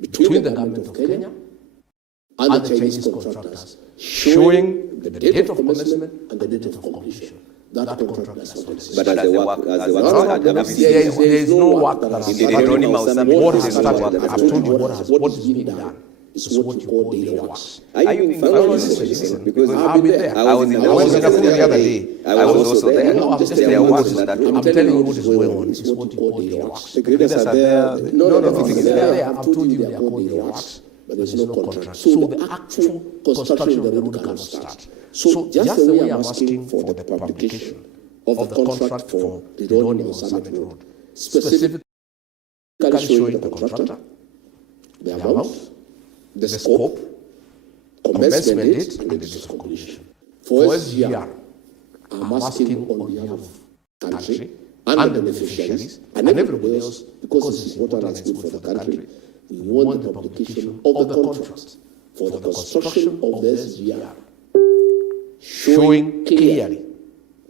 between the government of Kenya and the Chinese contractors, showing the date of commencement and the date of completion. That contract is not exists. But as the work there is no work that has started. What has started? I've told you what is being done. Is what you call daily works. Are you in favor? Because I've been there. I was in the other day. I was also there. No, I'm telling you what is going on. It's what you call daily works. The graders are there. No, there. I've told you they are called daily works, but there's no contract. So the actual construction of the road cannot start. So just the way I'm asking for the publication of the contract for the Ronnie Summit Road, specifically showing the contractor, the amount, the scope, commencement date, and the date of completion. For SGR, I'm asking on behalf of the country and the beneficiaries and everybody else, because it's important and it's good for the country, we want the publication of the contract for the construction of the SGR, showing clearly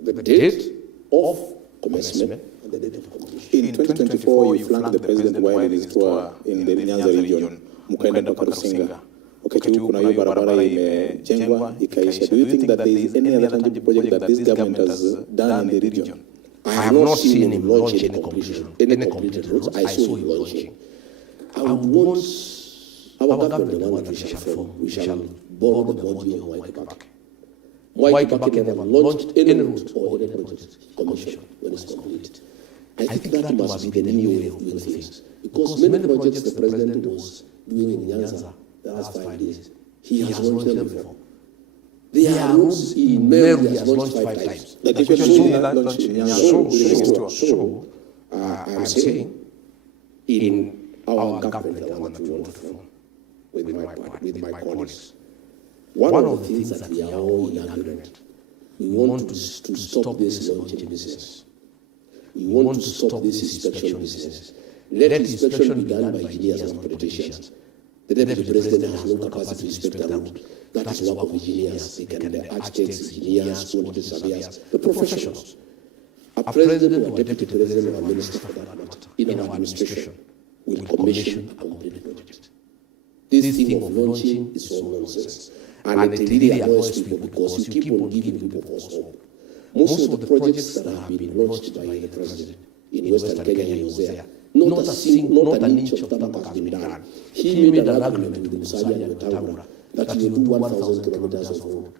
the date of commencement and the date of completion. In 2024, you flanked the president while in his tour in the Nyanza region. Mkaenda mpaka Rusinga. Wakati huu kuna hiyo barabara imejengwa ikaisha. Do you think that there is any other tangible project that this government has done in the region? I have not seen him launch any completed roads. I saw him launching. I would want our government, the one that we shall form, we shall borrow the body of Mwai Kibaki. Mwai Kibaki never launched any route or any project commission when it's completed. I think that must be the new way of doing things. Because many projects the president was doing in Nyanza the last 5 days, he has launched them before. There are routes in Meru he has launched 5 times. So, I'm saying, in our government, the one that we want to form, with my colleagues, one of the things that we are all in agreement, we want to stop this launching business. We want to stop this inspection business. Let inspection be done by engineers and politicians. The deputy president has no capacity to inspect the road. That is work of engineers. They can be architects, engineers, quantity surveyors, the professionals. A president or deputy president or minister for that matter in our administration will commission a complete project. This thing of launching is all nonsense. And it really annoys people because you keep on giving people false hope. Most of the projects that have been launched by the president in Western Kenya, he was there. Not an inch of tarmac has been done. He made an agreement with Musalia and Gachagua that he will do 1,000 kilometers of road.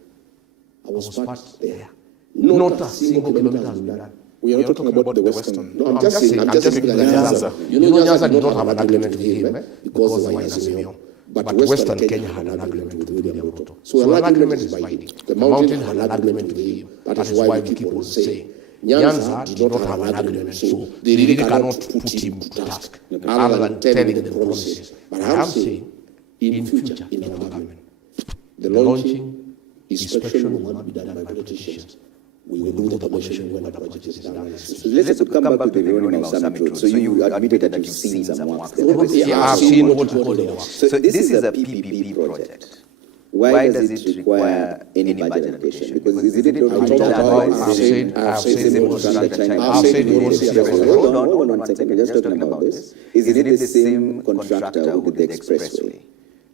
I was part there. Not a single kilometer has been done. We are not talking about the Western. No, I'm just saying Nyanza. You know, Nyanza did not have an agreement with him because they were in Azimio. But Western Kenya had an agreement with William Ruto. So an agreement is binding. The mountain had an agreement with him. That is why we keep on saying Nyanza did not have an agreement, so they really cannot put him to task other than telling the promises. But I am saying, in future, in our government, the launching, inspection will not be done by politicians. We will do the commission when the project is done. So let's come back to the Ronnie Summit Road. So you admitted that you've seen some works there. Yeah, I've seen what you call the works. So this is a PPP project. Why does it require any budget allocation? Because is it I've said Hold on 1 second, just talking about this. Is it the same contractor with the expressway?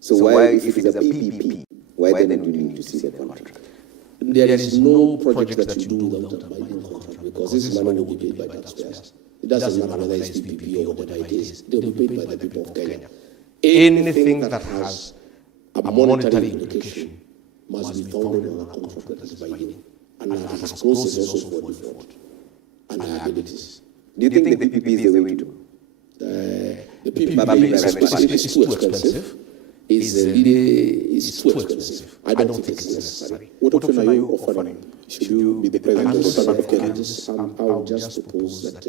So why, if it is a PPP, why then do you need to see the contract? There is no project that you do without a binding contract because this money will be paid by taxpayers. It doesn't matter whether it's PPP or whatever it is. They will be paid by the people of Kenya. Anything that has a monetary implication must be founded on a contract that is binding and that has clauses also for default and liabilities. Do you think the PPP is the way to go? The PPP is too expensive. It's too expensive. I don't think it's necessary. What option are you offering? Should you be the president of the Republic of Kenya? I would just suppose that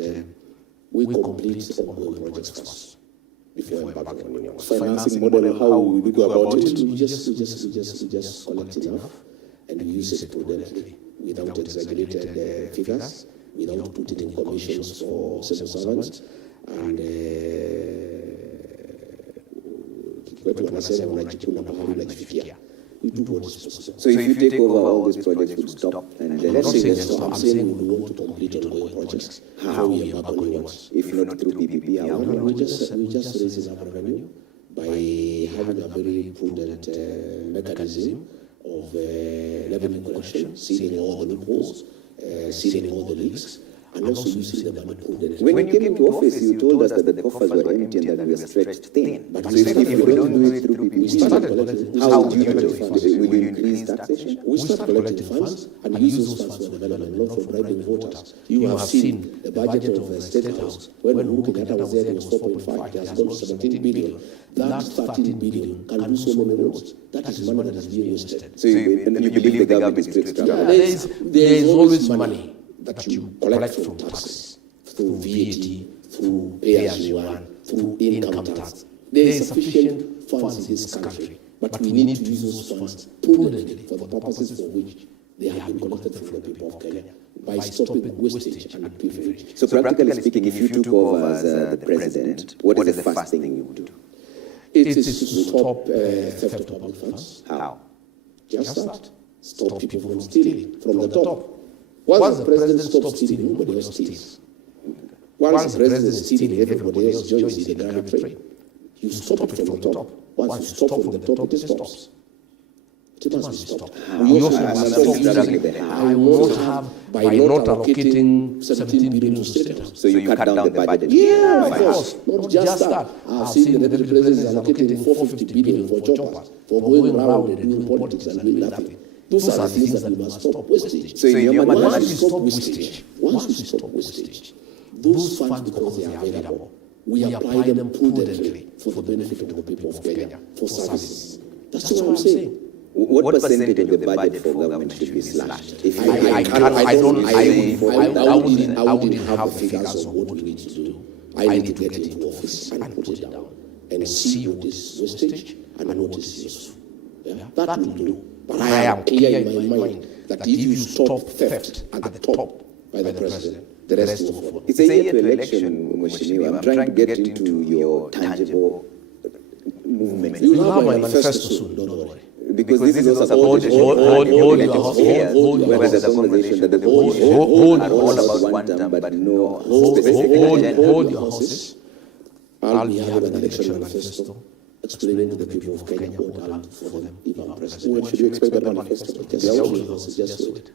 we complete ongoing projects first before embarking on new ones. Financing model, how will we go about it? We just collect enough and we use it prudently without exaggerated figures, without putting in commissions for civil servants, and we do what is possible. So if you take over all these projects, we'll stop and then... I'm not saying stop. I'm saying we want to complete ongoing projects. How we embark on new ones. If not through PPP, how? We just raise enough revenue by by having a very prudent mechanism of leveling correction, sealing all the loopholes, sealing all the leaks, and also using the money prudently. When you came into office, you told us that the coffers were empty and that we were stretched thin. But so if we don't do it through PPP, we started collecting. how would you do it? Will you increase taxation? We started collecting funds and use those funds for development, not for bribing voters. You have seen the budget of the State House. When Uhuru Kenyatta was there, it was 4.5. It has gone to 17 billion. That 13 billion can do so many roads. That is money that is being wasted. So you believe the government is too extravagant? There is always money that you collect from taxes, through VAT, through pay-as-you-earn, through income tax. There is sufficient funds in this country, but we need to use those funds prudently for the purposes for which they have been collected from the people of Kenya, by stopping wastage and privilege. So practically speaking, if you took over as the president, what is the first thing you would do? It is to stop theft of public funds. How? Just that. Stop people from stealing from the top. Once the president stops stealing, nobody else steals. Once the president is stealing, everybody else joins in the grand trade. You stop it from the top. Once you stop from the top, it stops. It must be stopped. We also I won't have by not allocating 17 billion to State House. So you cut down the budget? Yeah, of course. Not just that. I've seen the deputy president is allocating 450 billion for choppers, for going around and doing politics and doing nothing. Those are the things that we must stop wastage. So in your mind, once we stop wastage, those funds, because they are available, we apply them prudently for the benefit of the people of Kenya, for services. That's what I'm saying. What percentage of the budget for government should be slashed? If I wouldn't have the figures of what we need to do. I need to get into office and put it down and see what is wastage and what is useful. Yeah? That will do. But I am clear in my mind that if you stop theft at the top by the president, the rest will follow. It's a year to election, Mheshimiwa. I'm trying to get into your tangible movement. You will have my manifesto soon, don't worry. Because this is also hold your horses. Where there's a conversation that the votes are all about one term, but no specific agenda. Hold your horses. I'll be having an election manifesto explaining to the people of Kenya what I'll do for them if I'm president. When should you expect that manifesto? Just wait.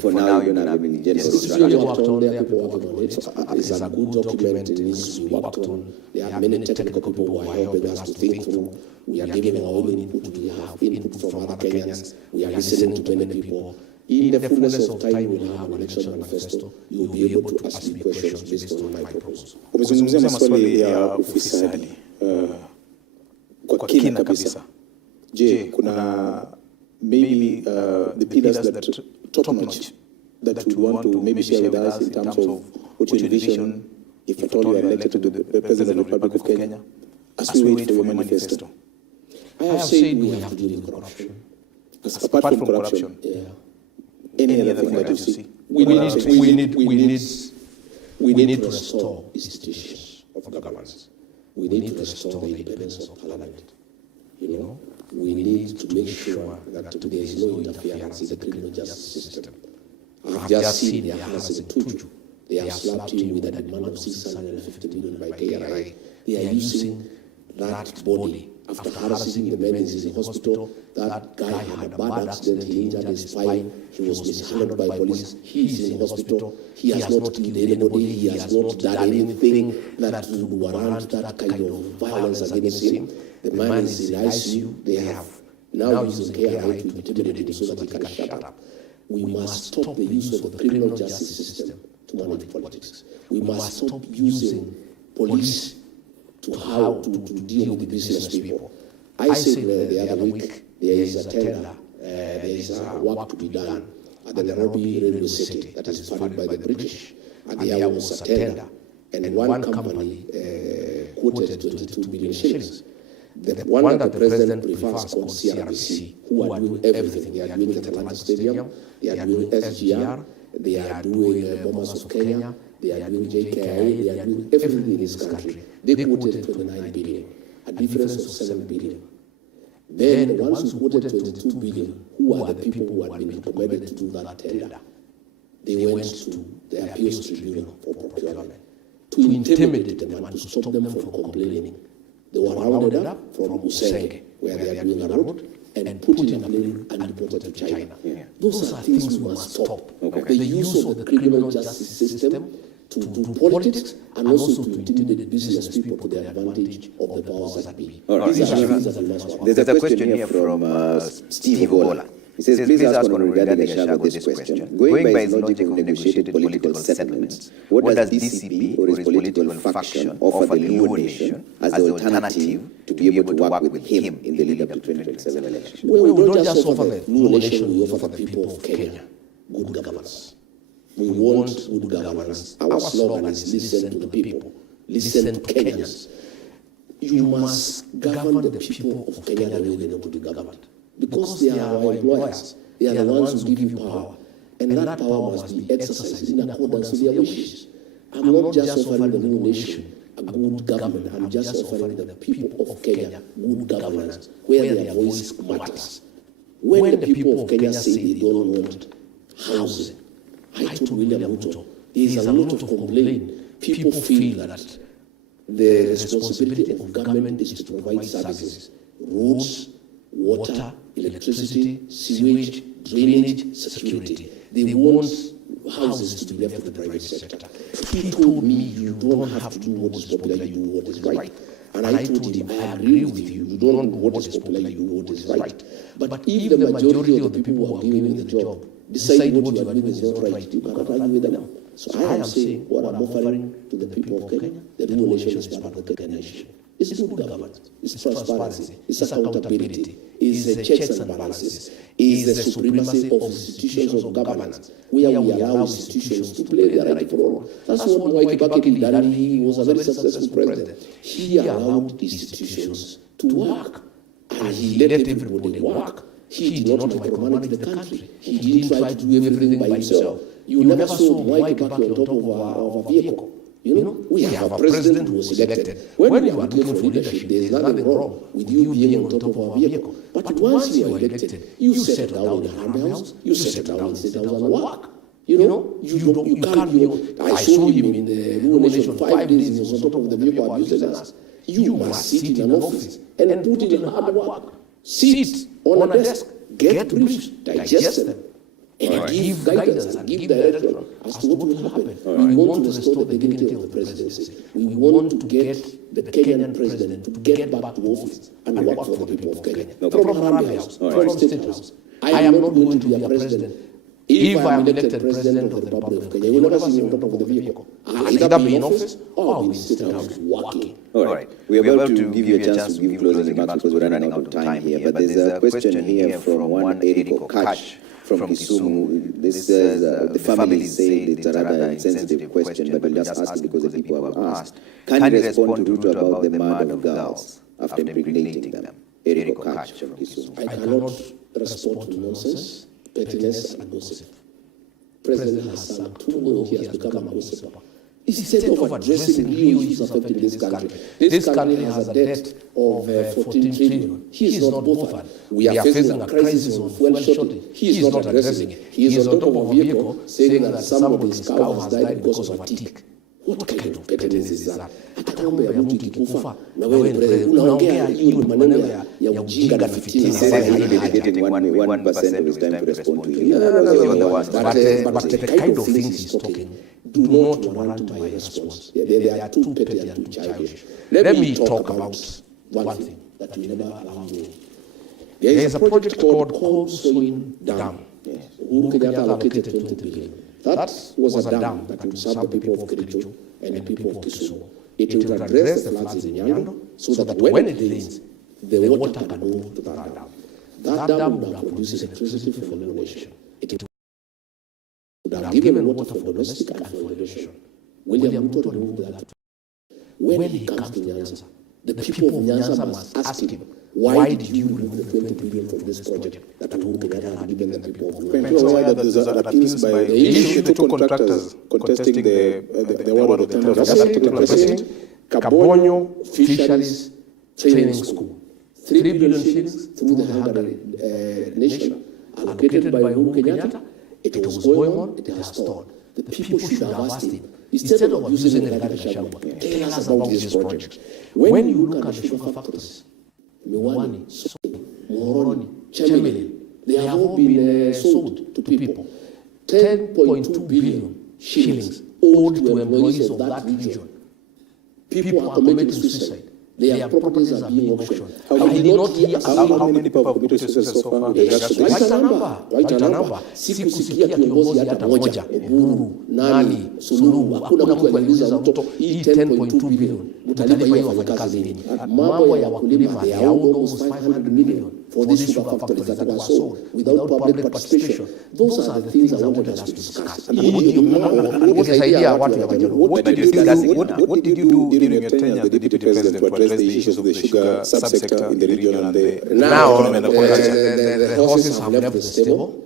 For now, you're not having general It's really worked on. There are people working on it. It's a good document. It needs to be worked on. There are many technical people who are helping us to think through. We are giving our own input. We have input from other Kenyans. We are listening to many people. In the fullness of time, we'll have an election manifesto. You'll be able to ask me questions based on my proposal. Umezungumzia maswali ya ufisadi kwa kina kabisa. Je, kuna maybe the pillars that top notch that you want to maybe share with us in terms of what you envision if at all you are elected to the President of the Republic of Kenya as we wait for your manifesto? I have said we have to deal with corruption. Apart from corruption, any other thing that you see? We need to restore institutions of governance. We need to restore the independence of Parliament. You know, we need to make sure that there is no interference in the criminal justice system. I've just seen their hands in Tuju. They have slapped him with a demand of 650 million by KRI. They are using that body. After harassing the men in the hospital, that guy had a bad accident, he injured his spine, he was mishandled by police, he is in hospital, he has not killed anybody, he has not done anything that would warrant that kind of violence against him. The man is in ICU, they have now using KRI to intimidate him so that he can shut up. We must stop the use of the criminal justice system to manage politics. We must stop using police to how to deal with the business people. I said the other week, there is a tender, there is a work to be done at the Nairobi railway city that is funded by the British, and there was a tender, and one company quoted 22 billion shillings. The one that the president prefers called CRBC, who are doing everything. They are doing the Atlanta Stadium, they are doing SGR, they are doing Bombers of Kenya, they are doing JKI, they are doing everything in this country. They quoted 29 billion, a difference of 7 billion. Then the ones who quoted 22 billion, who are the people who had been recommended to do that tender, they went to the appeals tribunal for procurement to intimidate them and to stop them from complaining They were rounded up from Usenge, where they are doing a road, and put in a plane and deported to China. Those are things we must stop. The use of the criminal justice system to do politics and also to intimidate business people to the advantage of the powers that be. These are things that we must stop. There's a question here from Steve Ola. He says, please ask Honorable Rigathi Gachagua this question. Going by his logic of negotiated political settlements, what does DCP or his political faction offer the Luo nation as the alternative to be able to work with him in the lead-up to 2027 elections? Well, we don't just offer the Luo nation, we offer the people of Kenya good governance. We want good governance. Our slogan is listen to the people, listen to Kenyans. You must govern the people of Kenya the way they want to be governed. Because they are our employers, they are the ones who give you power. And that power must be exercised in accordance with their wishes. I'm not just offering the new nation a good government, I'm just offering the people of Kenya good governance, where their voice matters. When the people of Kenya say they don't want housing, I told William Ruto, there is a lot of complaint. People feel that the responsibility of government is to provide services, roads, water, electricity, sewage, drainage, security. They want houses to be left to the private sector. He told me, you don't have to do what is popular, you do what is right. And I told him, I agree with you, you don't do what is popular, you do what is right. But if the majority of the people who are given the job decide what you are doing is not right, you cannot argue with them. So I am saying what I'm offering to the people of Kenya, the Luo nation is part of the Kenya nation. It's good governance, it's transparency, it's accountability, it's checks and balances, it's the supremacy of institutions of governance, where we allow institutions to play their rightful role. That's what Mwai Kibaki did, and he was a very successful president. He allowed institutions to work, and he let everybody work. He did not micromanage the country. He didn't try to do everything by himself. You never saw Mwai Kibaki on top of a vehicle. You know, we have a president who was elected. When you are looking for leadership, there is nothing wrong with you being on top of a vehicle. But once you are elected, you settle down in a handhouse, you settle down in State House and work. You know, you can't be. I saw him in the Luo nation 5 days, he was on top of the vehicle abusing us. You must sit in an office and put it in hard work. Sit on a desk, get briefs, digest them, and give guidance and give direction as to what will happen. We want to restore the dignity of the presidency. We want to get the Kenyan president to get back to office and work for the people of Kenya. From Harambee House, from State House. I am not going to be a president. If I am elected president of the Republic of Kenya, you will never see me on top of the vehicle. I'll either be in office or I'll be in State House working. All right. We are about to give you a chance to give closing remarks because we're running out of time here. But there's a question here from one Eriko Kash from Kisumu. This says the family say it's a rather insensitive question, but we'll just ask it because the people have asked. Can you respond to Ruto about the murder of girls after impregnating them? Eriko Kash from Kisumu. I cannot respond to nonsense, pettiness, and gossip. President has sung too long, he has become a gossiper. Instead of addressing real issues affecting this country has a debt of 14 trillion. He is not bothered. We are facing a crisis of fuel shortage. He is not addressing it. He is on top of a vehicle saying that somebody's cow has died because of a tick. What kind of pettiness is that? Hata mambo ya mtu ikikufa na wewe president unaongea hiyo maneno ya ujinga na fitina. Dedicating 1% of his time to respond to you. But the kind of things he's talking do not warrant my response. They are too petty and too childish. Let me talk about one thing that we never allow me. There is a project called Cold Soin Dam. Uhuru Kenyatta allocated 20 billion. That was a dam that would serve the people of Kericho and the people of Kisumu. It would address the floods in Nyando so that when it rains, the water can go to that dam. That dam would have produced electricity for the nation. It would have given water for domestic and for irrigation. William Ruto removed that. When he comes to Nyanza, the people of Nyanza must ask him, why did you remove the 20 billion from this project that Uhuru Kenyatta had given the people of Why there's appeals by the two contractors contesting the award of the tender of Kabonyo Fisheries Training School. 3 billion shillings through the Hungary nation allocated by Uhuru Kenyatta. It was going on, it has stalled. the people should have asked him, instead of abusing Rigathi Gachagua, tell us about this project. When you look at the sugar factories, Miwani, Soni, Muhoroni, Chemele, they have all been sold to people. 10.2 billion shillings owed to employees of that region. People are committing suicide. Their properties are being auctioned. How many people have committed suicide so far? Quite a number. Sikusikia kiongozi hata moja, Uhuru, nani, Suluhu, hakuna mtu aliuliza mtoto hii 10.2 billion. Mtalipa hiyo wafanyakazi nini? Mambo ya wakulima, they are owed almost 500 million for these sugar factories that were sold without public participation. Those are the things I wanted us to discuss. What did you do during your tenure as the deputy president to address the issues of the sugar subsector in the region and the the horses have left the stable.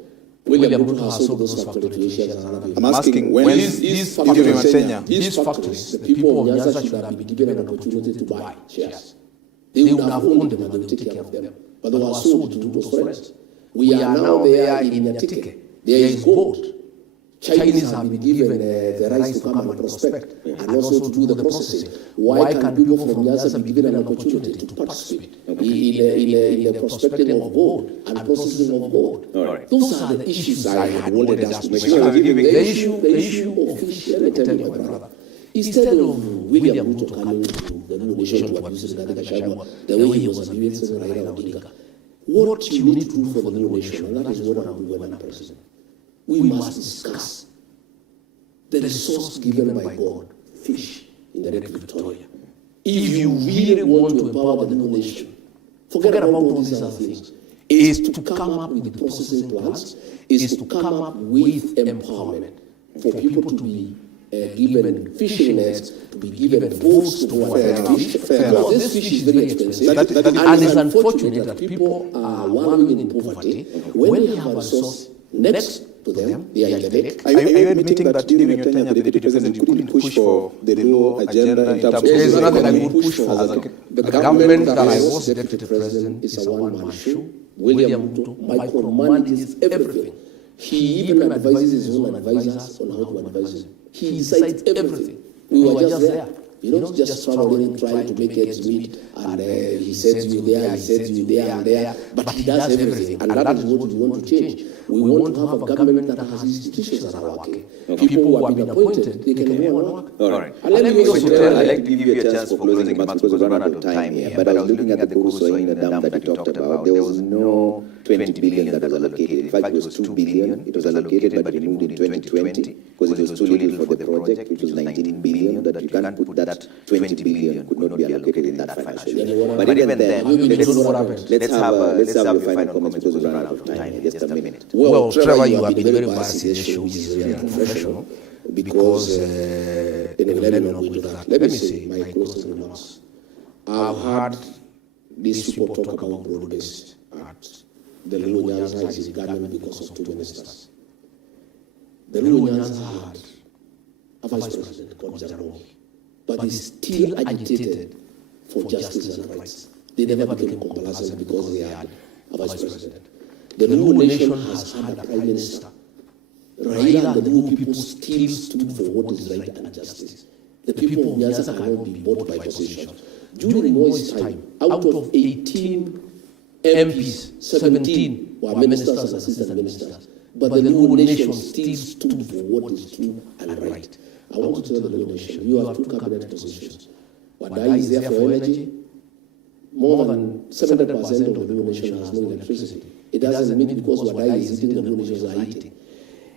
William Ruto has sold those factories to Asia and other. I'm asking, when these factories, the people of Nyanza should have been given an opportunity to buy shares. They would have owned them and they would take care of them. But they were sold to those friends. We are now there in Nyatike. There is gold. Chinese have been given the rights to come and prospect and also to do the processing. Why can't people from Nyanza be given an opportunity to participate in the prospecting of gold and processing of gold? Those are the issues I had wanted us to make sure. The issue of fish, let me tell you, my brother. Instead of William Ruto coming to the new nation to abuse Rigathi Gachagua the way he was abusing Raila Odinga, what you need to do for the new nation, and that is what I will do when I'm president. We must discuss the resource given by God, fish, in the Lake Victoria. If you really want to empower the new nation, forget about all these other things. Is to come up with the processing plants, is to come up with empowerment for people to be given fishing nets, to be given boats to go and fish. Because this fish is very expensive, and it's unfortunate that people are wallowing in poverty when they have a resource next to them, they are in the lake. Are you admitting that during your tenure as the deputy president you couldn't push for the law agenda in terms of... There is nothing I would push for. The government that I was deputy president is a one-man show. William Ruto micromanages everything. He even advises his own advisors on how to advise him. He decides everything. We were just there. You know, just traveling, trying to make ends meet, and he says you there, he says you there and there, but he does everything, and that is what we want to change. We want to have a government that has institutions that are working. People who have been appointed, they can go and work. All right. And let me also tell I'd like to give you a chance for closing remarks because we run out of time here, but I was looking at the Kurusoina dam that you talked about. There was no 20 billion that was allocated. In fact, it was 2 billion. It was allocated, but removed in 2020 because it was too little for the project, which was 19 billion, that you can't put that 20 billion could not be allocated in that financial year. But even then, let's have your final comments because we run out of time here. Just a minute. Well, Trevor, you have been very biased in this show, which is very unprofessional, because let me not go into that. Let me say my closing remarks. I've heard these people talk about broad-based art. The Lulu Nyanza is in government because of 2 ministers. The Lulu Nyanza had a vice president called Jaramogi, but he's still agitated for justice and rights. They never became complacent because they had a vice president. The Luo nation has had a prime minister. Raila and the Luo people still stood for what is right and justice. The people of Nyanza cannot be bought by positions. During Moi's time, out of 18 MPs, 17 were ministers and assistant ministers. But the Luo nation still stood for what is true and right. I want to tell the Luo nation, you have 2 cabinet positions. Wadai is there for energy. More than 70% of the Luo nation has no electricity. It doesn't mean because Wadai is eating, the Luo nations are eating.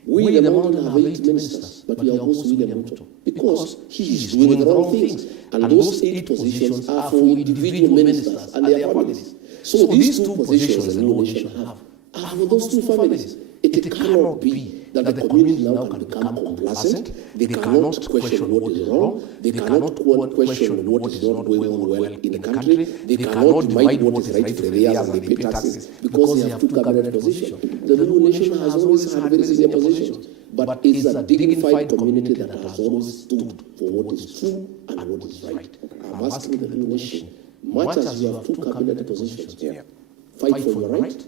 We in the mountain have 8 ministers, but we are also William Ruto because he is doing the wrong things. And those 8 positions are for individual ministers and their families. So these 2 positions the Luo nation have are for those 2 families. It cannot be that the community now can become complacent. They cannot question what is wrong. They cannot question what is not going on well in the country. They cannot divide what is right for the areas and they pay taxes because they have 2 cabinet positions. The Luo nation has always had very senior positions, but it's a dignified community that has always stood for what is true and what is right. I'm asking the Luo nation, much as you have 2 cabinet positions, fight for your right,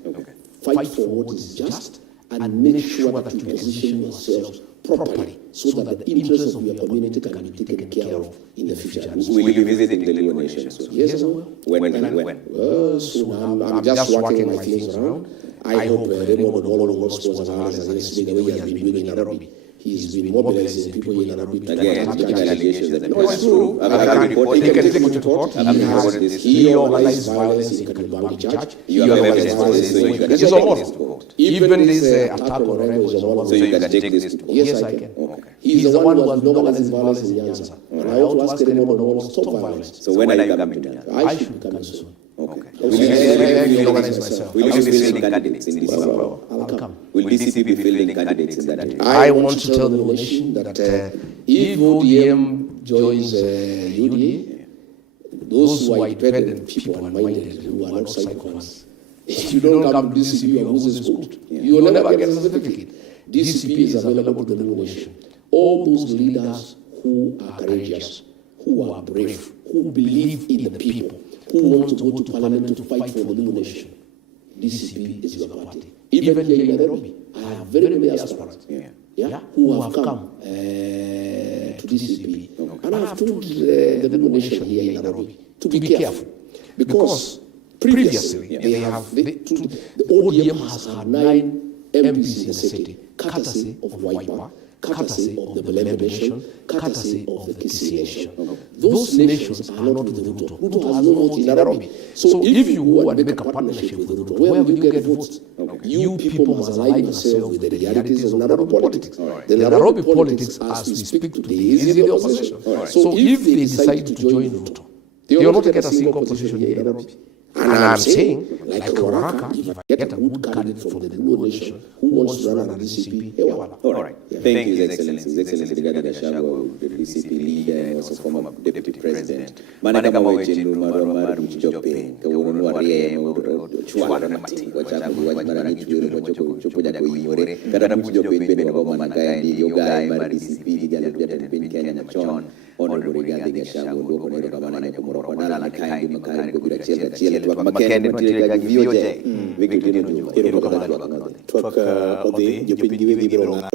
fight for what is just, and make sure that you position yourselves properly so that the interests of your community can be taken care of in the future. Will you visit the Luo Nation soon? Yes, I will. When? Soon. I'm just working my things around. I hope Raymond Odolo will sponsor us against the way he has been doing in Nairobi. He's been mobilizing people in Nairobi. Again, allegations that no, it's true. He can take it to court. He organized violence in Kalibangi Church. You have evidence for this, so you can It's almost to court. Even this attack on Remo is almost. So you can take this to court? Yes, I can. Okay. He's the one who has organized violence in Nyanza. And I also ask Remo to stop violence. So when are you coming to Nyanza? I should be coming soon. Okay. Will you organize myself? Will you be fielding candidates in this? I'll come. Will DCP be fielding candidates in that? I want to tell the nation that if ODM joins UDA, those who are independent people and minded, who are not psychopaths, if you don't come to DCP, you are losing school. You will never get a certificate. DCP is available to the nation. All those leaders who are courageous, who are brave, who believe in the people, who want to go to parliament to fight for the new nation, DCP is your party. Even here in Nairobi, I have very many aspirants who have come to DCP. And I have told the new nation here in Nairobi to be careful. Because previously, the ODM has had 9 MPs in the city, courtesy of Wiper, courtesy of the Beloved Nation, courtesy of the Kisii Nation. Those nations are not with Ruto. Ruto has no vote in Nairobi. So if you go and make a partnership with Ruto, where will you get votes? You people must align yourself with the realities of Nairobi politics. The Nairobi politics, as we speak today, is in the opposition. So if they decide to join Ruto, they will not get a single position here in Nairobi. And I'm saying, like Waraka, if I get a good candidate from the Luo Nation who wants to run a DCP, all right. Thank you, His Excellency. His Excellency Rigathi Gachagua, the DCP leader and also former deputy president. Manaka Mawechinu Maru Jope, Kawunu Arie, Chuana Mati, Gachagua, Marani Churu, Chopoja Yore, Karamu Jope, Manaka, and Yoga, Mari DCP, Gallup, Ben Kenya, John, Honorable Rigathi Gachagua, Honorable Kamana, Komorona, Kai, Makari, Gachagua, Makende Tirega VOJ, Victor Twaka Odi, Jopingi Vibro.